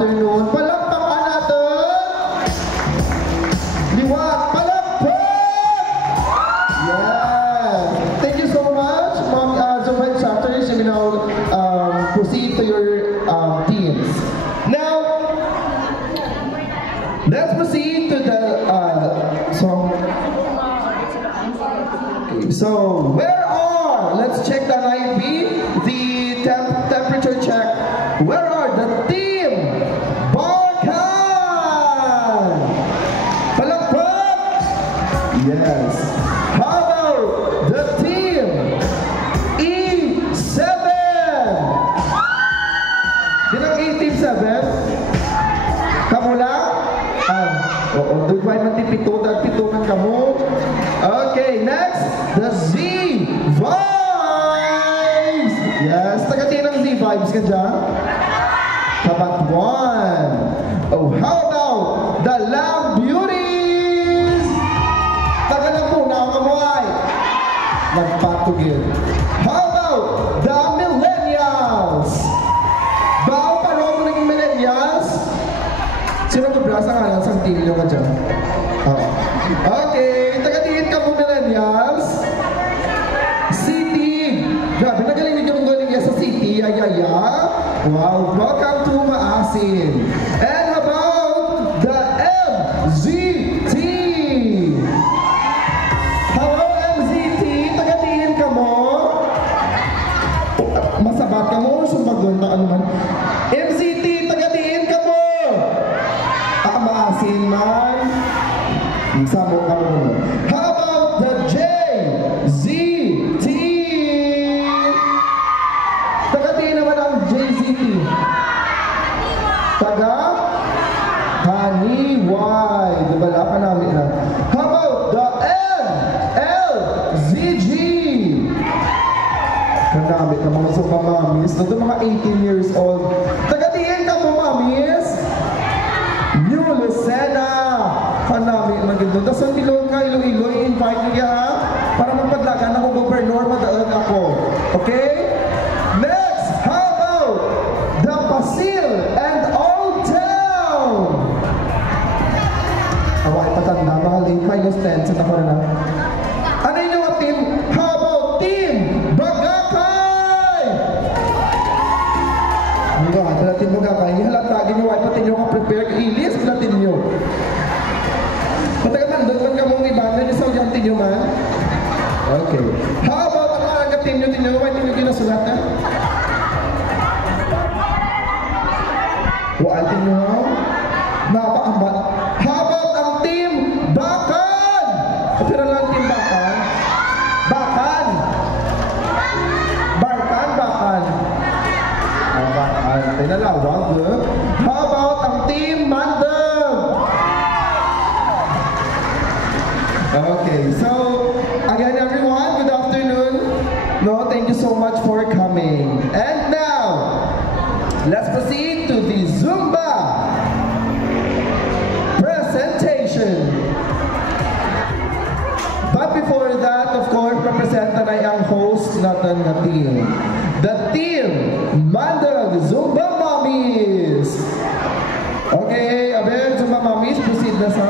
afternoon. Palakpakan natin! Liwat, palakpak! Yes! Thank you so much, Mom. So my chapters, you know, proceed to your teams. Now, let's proceed to the song. Okay, so where are? Let's check the IB, the temperature check. Where are the team? Barkan! Palakpak! Yes. How about the team? E7! Sinang E-Team 7? Kamu lang? Oo, doon ba yung pito ng kamu? Okay, next, the Z-Vibes! Yes, taga-tiin ng Z-Vibes ka dyan? Kabat 1. Oh, how about the Love Beauties? Taga-lang po, nakakamuhay. Nagpatugin. How about the Millennials? Bao pa rin mo naging Millennials? Sino ko brasa nga lang? Sang tingin nyo ka dyan? Okay, taga-tiin ka po Millennials. City. Grabe, nagaling nyo galing sa City. Ayaya. Wow, welcome to Maasin. And how about the MZT? Hello, MZT. Taga-tiin ka mo? Masabat ka mo? Sumagon na ano man. MZT, taga-tiin ka mo? Maasin man. Samo ka mo. How about the JZT? Taga-tiin naman ang JZT. Taga? Haniway. Diba lapa namin na. How about the NLZG? Kanami ka mga sa mamamis. Ito mga 18 years old. Taga-tiin ka mo, mamis? New Lucena. Kanami ang naging doon. Tapos ang tilong ka, Iloilo, i-invite niya ha? Para magpadlagan ako, gobernador, madaan ako. Okay? Next, how about the Pasil and Old Town? Away, patanda, mga late minus 10. Sita ko na na. Ano yun yung team? How about Team Bagakay? Ano ba? Team Bagakay. Halata, ginawa pati nyo ka-prepare. I-list natin nyo. Matagal doon ka mong iba. Ano sa yung team nyo man? Okay. How about ang mga team nyo? Team nyo ginasulat ha? Wala team nyo ha? Napakambat. How about ang team Bakan? Pero lang team Bakan? Bakan! Bakan. Bakan. Tinalawag. How about ang team Mandam? Okay, so again everyone, good afternoon. No, thank you so much for coming. And now, let's proceed to the Zumba presentation. But before that, of course, representan ay ang host natin na team. The team Mandag Zumba Mommies. Okay, Abel, Zumba Mommies, proceed na sa